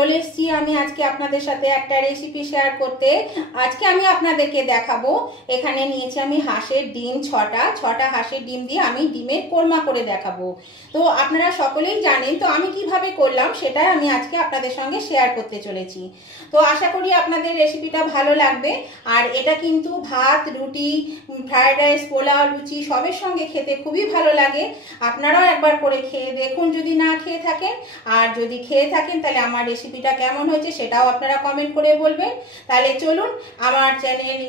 চলে এসেছি আমি আজকে আপনাদের সাথে একটা রেসিপি শেয়ার করতে। আজকে আমি আপনাদেরকে দেখাবো, এখানে নিয়েছি আমি হাঁসের ডিম ছটা হাঁসের ডিম দিয়ে আমি ডিমের কোরমা করে দেখাবো। তো আপনারা সকলেই জানেন, তো আমি কিভাবে করলাম সেটা আমি আজকে আপনাদের সঙ্গে শেয়ার করতে চলেছি। তো আশা করি আপনাদের রেসিপিটা ভালো লাগবে। আর এটা কিন্তু ভাত, রুটি, ফ্রায়েড রাইস, পোলাও, লুচি সবের সঙ্গে খেতে খুবই ভালো লাগে। আপনারাও একবার করে খেয়ে দেখুন যদি না খেয়ে থাকেন, আর যদি খেয়ে থাকেন তাহলে আমার রেসিপিটা কেমন হয়েছে সেটাও আপনারা কমেন্ট করে বলবেন। তাহলে চলুন আমার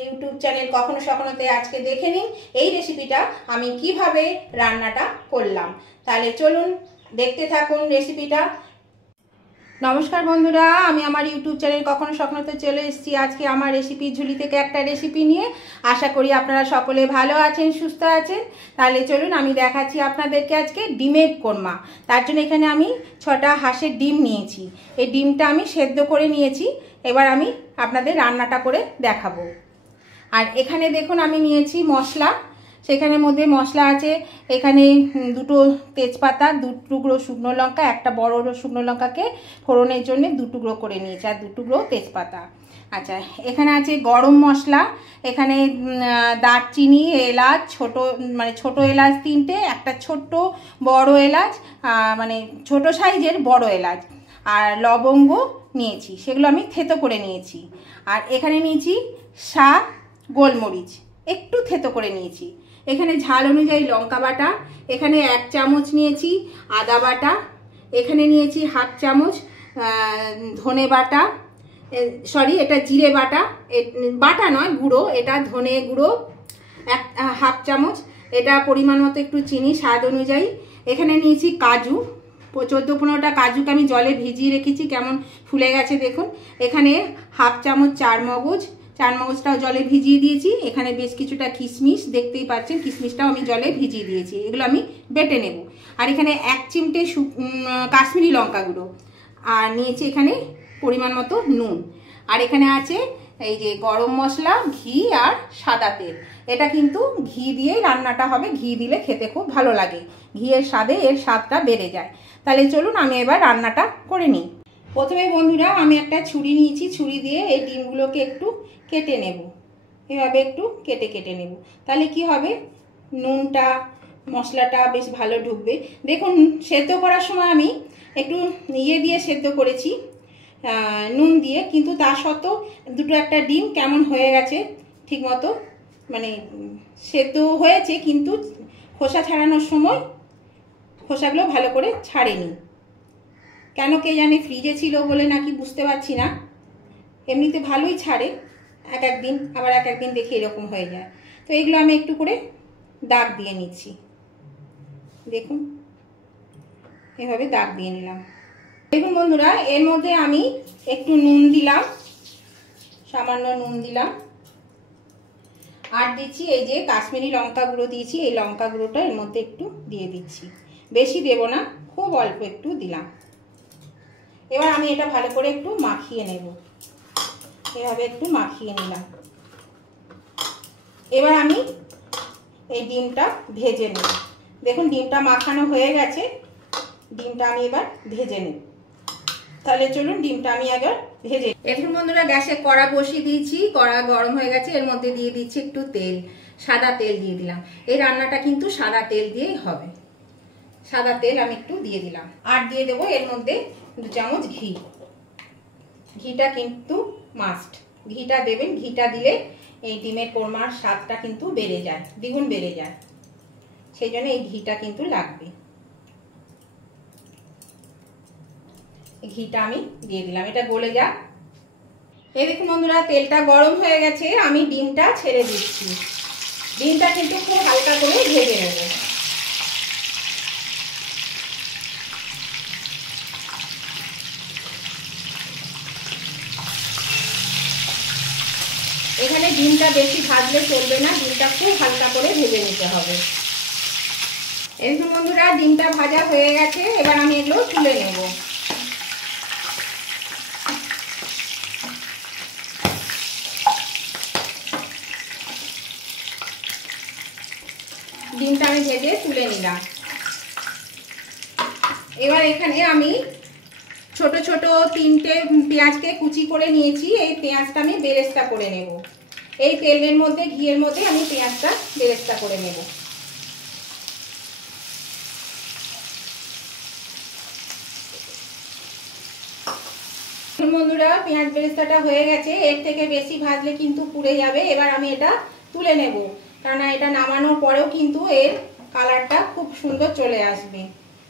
ইউটিউব চ্যানেল কখনো সখনোতে আজকে দেখে নিন এই রেসিপিটা আমি কিভাবে রান্নাটা করলাম। তাহলে চলুন দেখতে থাকুন রেসিপিটা। নমস্কার বন্ধুরা, আমি আমার ইউটিউব চ্যানেল কখনো স্বপ্নতে চলে এসেছি আজকে আমার রেসিপি ঝুলি থেকে একটা রেসিপি নিয়ে। আশা করি আপনারা সকলে ভালো আছেন, সুস্থ আছেন। তাহলে চলুন আমি দেখাচ্ছি আপনাদেরকে আজকে ডিমের কোরমা। তার জন্য এখানে আমি 6টা হাঁসের ডিম নিয়েছি। এই ডিমটা আমি সেদ্ধ করে নিয়েছি। এবার আমি আপনাদের রান্নাটা করে দেখাবো। আর এখানে দেখুন আমি নিয়েছি মশলা। সেখানের মধ্যে মশলা আছে, এখানে 2টো তেজপাতা, 2 টুকরো শুকনো লঙ্কা, একটা বড় শুকনো লঙ্কাকে ফোড়নের জন্য 2 টুকরো করে নিয়েছি, আর 2 টুকরো তেজপাতা। আচ্ছা, এখানে আছে গরম মশলা, এখানে দারচিনি, এলাচ, ছোট এলাচ 3টে, একটা ছোট্ট বড় এলাচ, মানে ছোট সাইজের বড় এলাচ, আর লবঙ্গ নিয়েছি, সেগুলো আমি থেতো করে নিয়েছি। আর এখানে নিয়েছি শাক, গোলমরিচ একটু থেতো করে নিয়েছি। এখানে ঝাল অনুযায়ী লঙ্কা বাটা, এখানে 1 চামচ নিয়েছি আদা বাটা, এখানে নিয়েছি 1/2 চামচ ধনে বাটা, এটা জিরে বাটা, বাটা নয় গুঁড়ো, এটা ধনে গুঁড়ো 1/2 চামচ, এটা পরিমাণ মতো একটু চিনি স্বাদ অনুযায়ী। এখানে নিয়েছি কাজু, 14-15টা কাজুকে আমি জলে ভিজিয়ে রেখেছি, কেমন ফুলে গেছে দেখুন। এখানে 1/2 চামচ চারমগজটাও জলে ভিজিয়ে দিয়েছি। এখানে বেশ কিছুটা কিশমিশ, দেখতেই পাচ্ছেন কিশমিশটাও আমি জলে ভিজিয়ে দিয়েছি, এগুলো আমি বেটে নেব। আর এখানে 1 চিমটে কাশ্মীরি লঙ্কা গুঁড়ো, আর নিয়েছি এখানে পরিমাণ মতো নুন। আর এখানে আছে এই যে গরম মশলা, ঘি আর সাদা তেল। এটা কিন্তু ঘি দিয়েই রান্নাটা হবে, ঘি দিলে খেতে খুব ভালো লাগে, ঘিয়ের স্বাদে এর স্বাদটা বেড়ে যায়। তাহলে চলুন আমি এবার রান্নাটা করে নিই। প্রথমে বন্ধুরা আমি একটা ছুরি নিয়েছি, ছুরি দিয়ে এই ডিমগুলোকে একটু কেটে নেব, এভাবে একটু কেটে নেব। তাহলে কি হবে, নুনটা মশলাটা বেশ ভালো ঢুকবে। দেখুন সেদ্ধ করার সময় আমি একটু দিয়ে সেদ্ধ করেছি, নুন দিয়ে, কিন্তু তা সত্ত্বেও একটা ডিম কেমন হয়ে গেছে ঠিকমতো, মানে সেদ্ধ হয়েছে কিন্তু খোসা ছাড়ানোর সময় খোসাগুলো ভালো করে ছাড়েনি। কেন কে জানে, ফ্রিজে ছিল বলে নাকি বুঝতে পারছি না। এমনিতে ভালোই ছাড়ে এক একদিন, আবার এক একদিন দেখে এরকম হয়ে যায়। তো এগুলো আমি একটু করে দাগ দিয়ে নিচ্ছি, দেখুন এভাবে দাগ দিয়ে নিলাম। দেখুন বন্ধুরা, এর মধ্যে আমি একটু নুন দিলাম, সামান্য নুন দিলাম, আর দিচ্ছি এই যে কাশ্মীরি লঙ্কা গুঁড়ো দিয়েছি, এই লঙ্কা গুঁড়োটা এর মধ্যে একটু দিয়ে দিচ্ছি, বেশি দেব না, খুব অল্প একটু দিলাম। এবার আমি এটা ভালো করে একটু মাখিয়ে নেব, এভাবে একটু মাখিয়ে নিলাম। এবার আমি এই ডিমটা ভেজে নেব। দেখুন ডিমটা মাখানো হয়ে গেছে, ডিমটা আমি এবার ভেজে নেব। তাহলে চলুন ডিমটা আমি আগে ভেজে। এখন বন্ধুরা গ্যাসে কড়া বসিয়ে দিয়েছি, কড়া গরম হয়ে গেছে, এর মধ্যে দিয়ে দিচ্ছি একটু তেল, সাদা তেল দিয়ে দিলাম। এই রান্নাটা কিন্তু সাদা তেল দিয়েই হবে, সাদা তেল আমি একটু দিয়ে দিলাম। আর দিয়ে দেবো এর মধ্যে 2 চামচ ঘি। ঘিটা কিন্তু মাস্ট, ঘিটা দেবেন, ঘিটা দিলে এই ডিমের কোরমার স্বাদটা কিন্তু বেড়ে যায়, দ্বিগুণ বেড়ে যায়, সেই জন্য এই ঘিটা কিন্তু লাগবে। ঘিটা আমি দিয়ে দিলাম, এটা গলে যাক। এই দেখুন বন্ধুরা তেলটা গরম হয়ে গেছে, আমি ডিমটা ছেড়ে দিচ্ছি। ডিমটা কিন্তু খুব হালকা করে ভেজে নেব। এখানে ডিমটা বেশি ভাজলে চলবে না, ডিমটা খুব হালকা করে ভেজে নিতে হবে। এই বন্ধুরা ডিমটা ভাজা হয়ে গেছে, এবার আমি এগুলো তুলে নেব। ডিমটা আমি ভেজে তুলে নিলাম। এবার এখানে আমি ছোট ছোট 3টে পেঁয়াজকে কুচি করে নিয়েছি। এই পেঁয়াজটা আমি বেরেস্তা করে নেব। এই তেলের মধ্যে, ঘিয়ের মধ্যে আমি পেঁয়াজটা বেরেস্তা করে নেব। বন্ধুরা, পেঁয়াজ বেরেস্তাটা হয়ে গেছে। এর থেকে বেশি ভাজলে কিন্তু পুড়ে যাবে। এবার আমি এটা তুলে নেব, কারণ এটা নামানোর পরেও কিন্তু এর কালারটা খুব সুন্দর চলে আসবে।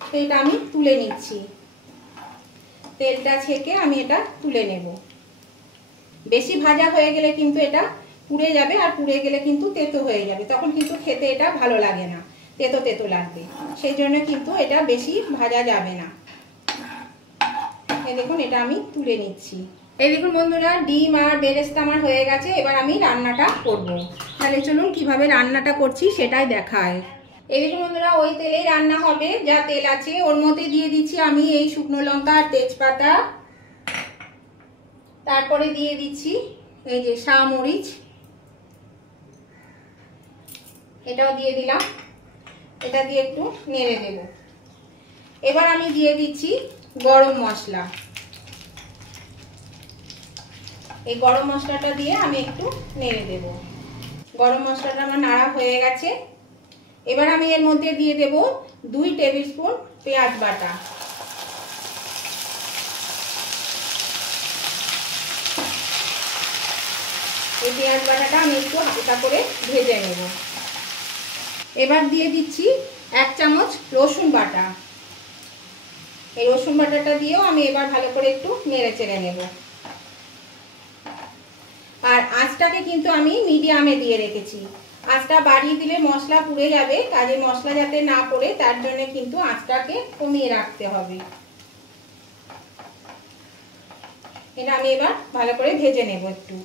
তো এটা আমি তুলে নিচ্ছি। তেলটা ছেঁকে আমি এটা তুলে নেব। বেশি ভাজা হয়ে গেলে কিন্তু এটা পুড়ে যাবে, আর পুড়ে গেলে কিন্তু তেতো হয়ে যাবে, তখন কিন্তু খেতে এটা ভালো লাগে না, তেতো তেতো লাগবে। সেই জন্য কিন্তু এটা বেশি ভাজা যাবে না। এই দেখুন, এটা আমি তুলে নিচ্ছি। এই দেখুন বন্ধুরা, ডিম আর বেরেস্তা আমার হয়ে গেছে। এবার আমি রান্নাটা করব। তাহলে চলুন কিভাবে রান্নাটা করছি সেটাই দেখায়। এই দেখুন বন্ধুরা, ওই তেলেই রান্না হবে। যা তেল আছে ওর মধ্যে দিয়ে দিচ্ছি আমি এই শুকনো লঙ্কা আর তেজপাতা। তারপরে দিয়ে দিচ্ছি এই যে শামরিচ, এটাও দিয়ে দিলাম। এটা দিয়ে একটু নেড়ে দেব। এবার আমি দিয়ে দিচ্ছি গরম মশলা। এই গরম মশলাটা দিয়ে আমি একটু নেড়ে দেব। গরম মশলাটা আমার নাড়া হয়ে গেছে। এবার আমি এর মধ্যে দিয়ে দেব 2 টেবিল স্পুন পেঁয়াজ বাটা। এই পেঁয়াজ বাটাটা আমি একটু হালকা করে ভেজে নেব। এবার দিয়ে দিচ্ছি 1 চামচ রসুন বাটা। এই রসুন বাটাটা দিয়েও আমি এবার ভালো করে একটু নেড়ে চেড়ে নেব। আর আঁচটাকে কিন্তু আমি মিডিয়ামে দিয়ে রেখেছি। আঁচটা বাড়িয়ে দিলে মশলা পুড়ে যাবে, কাজে মশলা যাতে না পড়ে তার জন্য কিন্তু আঁচটাকে কমিয়ে রাখতে হবে। এটা আমি এবার ভালো করে ভেজে নেব একটু।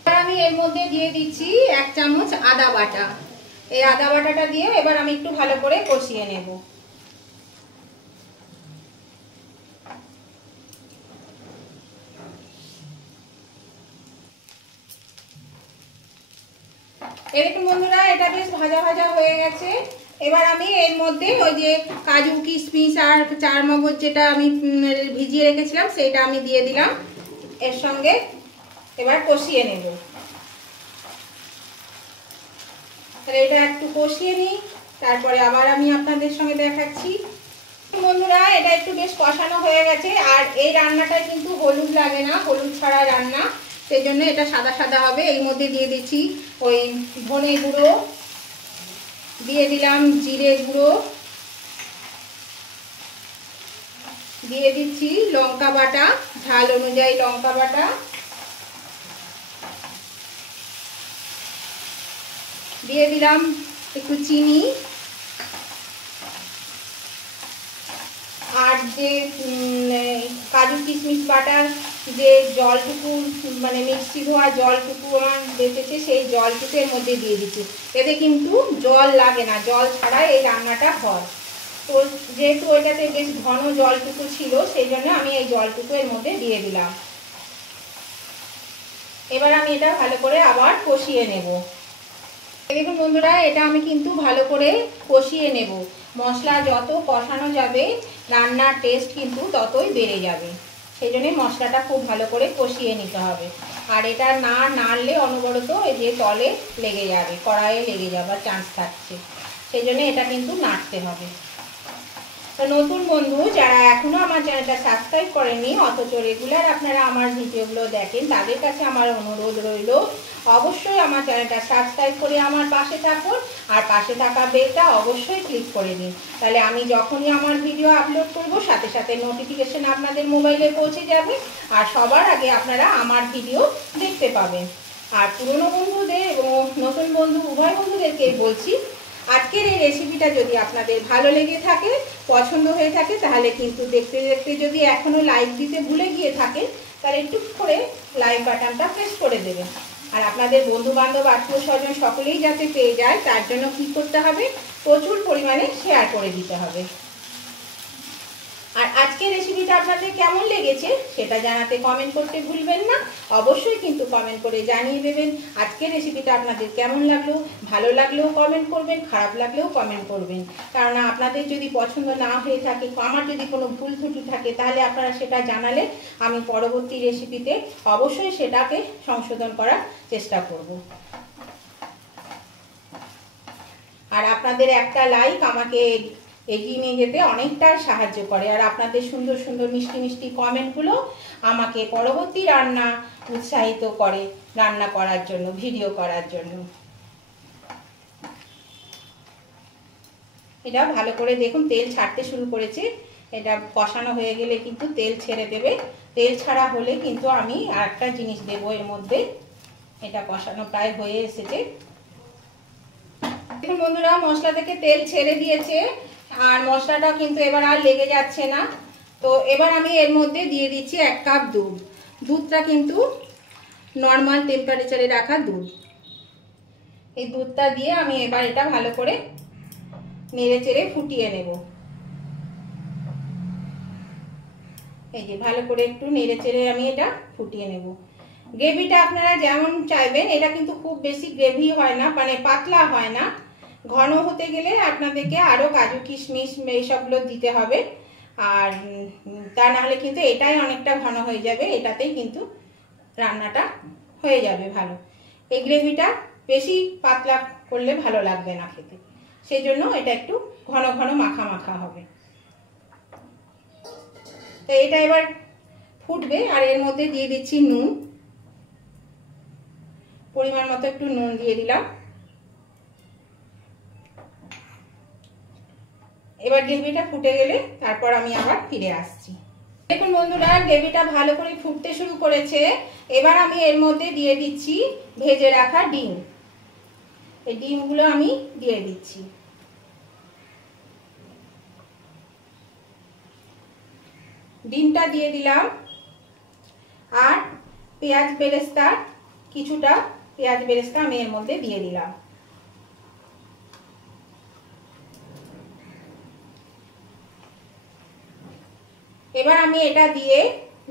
এবার আমি এর মধ্যে দিয়ে দিচ্ছি 1 চামচ আদা বাটা। এই আদা বাটাটা দিয়ে এবার আমি একটু ভালো করে কষিয়ে নেব। এরকম বন্ধুরা, এটা বেশ ভাজা ভাজা হয়ে গেছে। এবার আমি এর মধ্যে ওই যে কাজু কিশমিশ আর চারমগজ যেটা আমি ভিজিয়ে রেখেছিলাম সেটা আমি দিয়ে দিলাম এর সঙ্গে। এবার কষিয়ে নেব। তাহলে এটা একটু কষিয়ে নিই, তারপরে আবার আমি আপনাদের সঙ্গে দেখাচ্ছি। বন্ধুরা, এটা একটু বেশ কষানো হয়ে গেছে। আর এই রান্নাটায় কিন্তু হলুদ লাগে না, হলুদ ছাড়া রান্না, সেই জন্য এটা সাদা সাদা হবে। এর মধ্যে দিয়ে দিচ্ছি ওই ধনে গুঁড়ো, দিয়ে দিলাম জিরে গুঁড়ো, দিয়ে দিচ্ছি লঙ্কা বাটা, ঝাল অনুযায়ী লঙ্কা বাটা, দিয়ে দিলাম একটু চিনি, আর যে কাজু কিশমিশ বাটার যে জলটুকু মানে মিক্সি ধোয়া জলটুকু আমার বেঁচেছে সেই জলটুকু এর মধ্যে দিয়ে দিচ্ছি। এতে কিন্তু জল লাগে না, জল ছাড়াই এই রান্নাটা হয়। তো যেহেতু এটাতে বেশ ঘন জলটুকু ছিল সেই জন্য আমি এই জলটুকু এর মধ্যে দিয়ে দিলাম। এবার আমি এটা ভালো করে আবার কষিয়ে নেব। দেখুন বন্ধুরা, এটা আমি কিন্তু ভালো করে কষিয়ে নেব। মশলা যত কষানো যাবে রান্নার টেস্ট কিন্তু ততই বেড়ে যাবে। সেই জন্য মশলাটা খুব ভালো করে কষিয়ে নিতে হবে। আর এটা না নাড়লে অনবরত এই যে তলে লেগে যাবে, কড়াইয়ে লেগে যাবার চান্স থাকছে। সেই জন্য এটা কিন্তু নাড়তে হবে। তো নতুন বন্ধু যারা এখনো আমার চ্যানেলটা সাবস্ক্রাইব করেননি অথচ রেগুলার আপনারা আমার ভিডিওগুলো দেখেন, তাদের কাছে আমার অনুরোধ রইল অবশ্যই আমার চ্যানেলটা সাবস্ক্রাইব করে আমার পাশে থাকুন। আর পাশে থাকা বেলটা অবশ্যই ক্লিক করে দিন, তাহলে আমি যখনই আমার ভিডিও আপলোড করব সাথে সাথে নোটিফিকেশন আপনাদের মোবাইলে পৌঁছে যাবে। আর সবার আগে আপনারা আমার ভিডিও দেখতে পাবেন। আর পুরনো বন্ধুদের এবং নতুন বন্ধু উভয় বন্ধুদেরকে বলছি, আজকের এই রেসিপিটা যদি আপনাদের ভালো লেগে থাকে, পছন্দ হয়ে থাকে, তাহলে কিন্তু দেখতে দেখতে যদি এখনও লাইক দিতে ভুলে গিয়ে থাকে তাহলে একটু করে লাইক বাটনটা প্রেস করে দেবেন। আর আপনাদের বন্ধু বান্ধব আত্মীয় স্বজন সকলেই যাতে পেয়ে যায় তার জন্য কী করতে হবে, প্রচুর পরিমাণে শেয়ার করে দিতে হবে। আর আজকের রেসিপিটা আপনাদের কেমন লেগেছে সেটা জানাতে কমেন্ট করতে ভুলবেন না। অবশ্যই কিন্তু কমেন্ট করে জানিয়ে দেবেন আজকের রেসিপিটা আপনাদের কেমন লাগলো। ভালো লাগলেও কমেন্ট করবেন, খারাপ লাগলেও কমেন্ট করবেন, কারণ আপনাদের যদি পছন্দ না হয়ে থাকে, আমার যদি কোনো ভুল ত্রুটি থাকে, তাহলে আপনারা সেটা জানালে আমি পরবর্তী রেসিপিতে অবশ্যই সেটাকে সংশোধন করার চেষ্টা করব। আর আপনাদের একটা লাইক আমাকে এগিয়ে নিয়ে যেতে অনেকটা সাহায্য করে। আর আপনাদের সুন্দর সুন্দর মিষ্টি মিষ্টি কমেন্টগুলো আমাকে পরবর্তী রান্না উৎসাহিত করে, রান্না করার জন্য, ভিডিও করার জন্য। এটা ভালো করে দেখুন তেল ছাড়তে শুরু করেছে। এটা কষানো হয়ে গেলে কিন্তু তেল ছেড়ে দেবে। তেল ছাড়া হলে কিন্তু আমি আরেকটা জিনিস দেবো এর মধ্যে। এটা কষানো প্রায় হয়ে এসেছে। দেখুন বন্ধুরা, মশলা থেকে তেল ছেড়ে দিয়েছে আর মশলাটা কিন্তু এবার আর লেগে যাচ্ছে না। তো এবার আমি এর মধ্যে দিয়ে দিচ্ছি 1 কাপ দুধ। দুধটা কিন্তু নর্মাল টেম্পারেচারে রাখা দুধ। এই দুধটা দিয়ে আমি এবার এটা ভালো করে নেড়ে চেড়ে ফুটিয়ে নেব। এই যে ভালো করে একটু নেড়ে চেড়ে আমি এটা ফুটিয়ে নেব। গ্রেভিটা আপনারা যেমন চাইবেন, এটা কিন্তু খুব বেশি গ্রেভি হয় না, মানে পাতলা হয় না। ঘন হতে গেলে আপনাদেরকে আরও কাজু কিশমিশ এইসবগুলো দিতে হবে। আর তা নাহলে কিন্তু এটাই অনেকটা ঘন হয়ে যাবে, এটাতেই কিন্তু রান্নাটা হয়ে যাবে ভালো। এই গ্রেভিটা বেশি পাতলা করলে ভালো লাগবে না খেতে, সেই জন্য এটা একটু ঘন ঘন মাখা মাখা হবে। তো এটা এবার ফুটবে আর এর মধ্যে দিয়ে দিচ্ছি নুন। পরিমাণ মতো একটু নুন দিয়ে দিলাম। এবার গ্রেভিটা ফুটে গেলে তারপর আমি আবার ফিরে আসছি। দেখুন বন্ধুরা, গ্রেভিটা ভালো করে ফুটতে শুরু করেছে। এবার আমি এর মধ্যে দিয়ে দিচ্ছি ভেজে রাখা ডিম। এই ডিমগুলো আমি দিয়ে দিচ্ছি। ডিমটা দিয়ে দিলাম আর পেঁয়াজ বেরেস্তা, কিছুটা পেঁয়াজ বেরেস্তা আমি এর মধ্যে দিয়ে দিলাম। এবার আমি এটা দিয়ে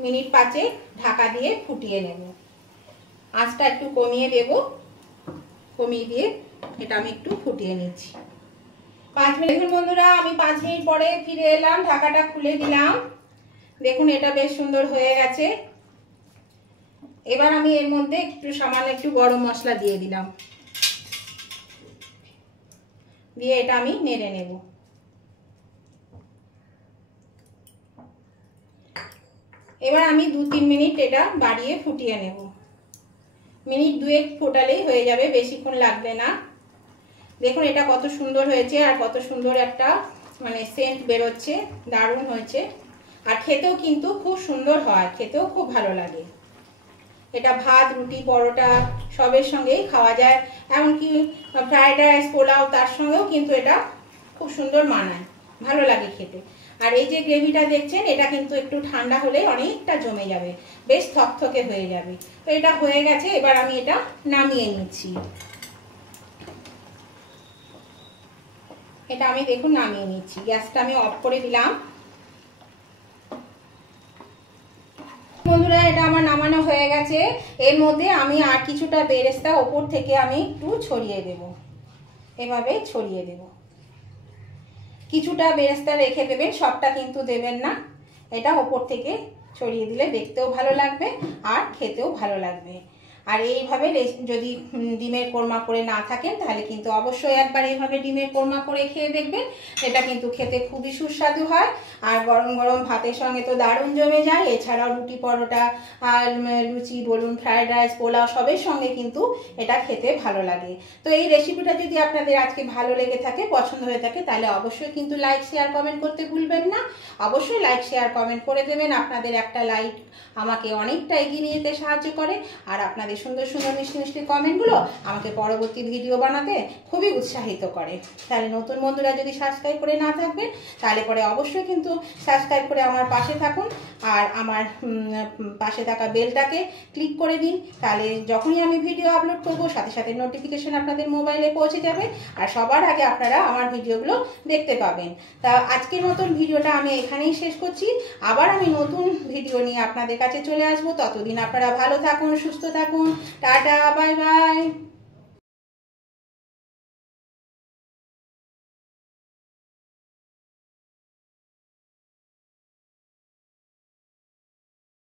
মিনিট 5 ঢাকা দিয়ে ফুটিয়ে নেব। আঁচটা একটু কমিয়ে দেব, কমিয়ে দিয়ে এটা আমি একটু ফুটিয়ে নিচ্ছি 5 মিনিট। দেখুন বন্ধুরা, আমি 5 মিনিট পরে ফিরে এলাম, ঢাকাটা খুলে দিলাম। দেখুন এটা বেশ সুন্দর হয়ে গেছে। এবার আমি এর মধ্যে একটু সামান্য একটু গরম মশলা দিয়ে দিলাম, দিয়ে এটা আমি নেড়ে নেব। এবার আমি 2-3 মিনিট এটা বাড়িয়ে ফুটিয়ে নেব। মিনিট 2 ফোটালেই হয়ে যাবে, বেশিক্ষণ লাগবে না। দেখুন এটা কত সুন্দর হয়েছে আর কত সুন্দর একটা মানে সেন্ট বেরোচ্ছে, দারুণ হয়েছে। আর খেতেও কিন্তু খুব সুন্দর হয়, খেতেও খুব ভালো লাগে। এটা ভাত, রুটি, পরোটা সবের সঙ্গেই খাওয়া যায়, এমনকি ফ্রাইড রাইস, পোলাও তার সঙ্গেও কিন্তু এটা খুব সুন্দর মানায়, ভালো লাগে খেতে। আর এই যে গ্রেভিটা দেখছেন, এটা কিন্তু একটু ঠান্ডা হলে অনেকটা জমে যাবে, বেশ থকথকে হয়ে যাবে। তো এটা হয়ে গেছে, এবার আমি এটা নামিয়ে নিচ্ছি। এটা আমি দেখুন নামিয়ে নিচ্ছি। গ্যাসটা আমি অফ করে দিলাম। বন্ধুরা, এটা আমার নামানো হয়ে গেছে। এর মধ্যে আমি আর কিছুটা বেরেস্তা ওপর থেকে আমি একটু ছড়িয়ে দেব, এভাবে ছড়িয়ে দেব। কিছুটা বেরেস্তা রেখে দেবেন, সবটা কিন্তু দেবেন না। এটা ওপর থেকে ছড়িয়ে দিলে দেখতেও ভালো লাগবে আর খেতেও ভালো লাগবে। আর এইভাবে যদি ডিমের কোরমা করে না থাকেন, তাহলে কিন্তু অবশ্যই একবার এইভাবে ডিমের কোরমা করে খেয়ে দেখবেন। এটা কিন্তু খেতে খুবই সুস্বাদু হয় আর গরম গরম ভাতের সঙ্গে তো দারুণ জমে যায়। এছাড়াও রুটি, পরোটা আর লুচি বলুন, ফ্রাইড রাইস, পোলাও সবের সঙ্গে কিন্তু এটা খেতে ভালো লাগে। তো এই রেসিপিটা যদি আপনাদের আজকে ভালো লেগে থাকে, পছন্দ হয়ে থাকে, তাহলে অবশ্যই কিন্তু লাইক, শেয়ার, কমেন্ট করতে ভুলবেন না। অবশ্যই লাইক, শেয়ার, কমেন্ট করে দেবেন। আপনাদের একটা লাইক আমাকে অনেকটা এগিয়ে নিয়ে যেতে সাহায্য করে। আর আপনাদের আপনাদের সুন্দর সুন্দর মিষ্টি মিষ্টি কমেন্টগুলো আমাকে পরবর্তী ভিডিও বানাতে খুবই উৎসাহিত করে। তাহলে নতুন বন্ধুরা যদি সাবস্ক্রাইব করে না থাকবেন তাহলে পরে অবশ্যই কিন্তু সাবস্ক্রাইব করে আমার পাশে থাকুন, আর আমার পাশে থাকা বেলটাকে ক্লিক করে দিন। তাহলে যখনই আমি ভিডিও আপলোড করব সাথে সাথে নোটিফিকেশন আপনাদের মোবাইলে পৌঁছে যাবে, আর সবার আগে আপনারা আমার ভিডিওগুলো দেখতে পাবেন। তা আজকের মতন ভিডিওটা আমি এখানেই শেষ করছি। আবার আমি নতুন ভিডিও নিয়ে আপনাদের কাছে চলে আসবো। ততদিন আপনারা ভালো থাকুন, সুস্থ থাকুন। Tata, bye bye.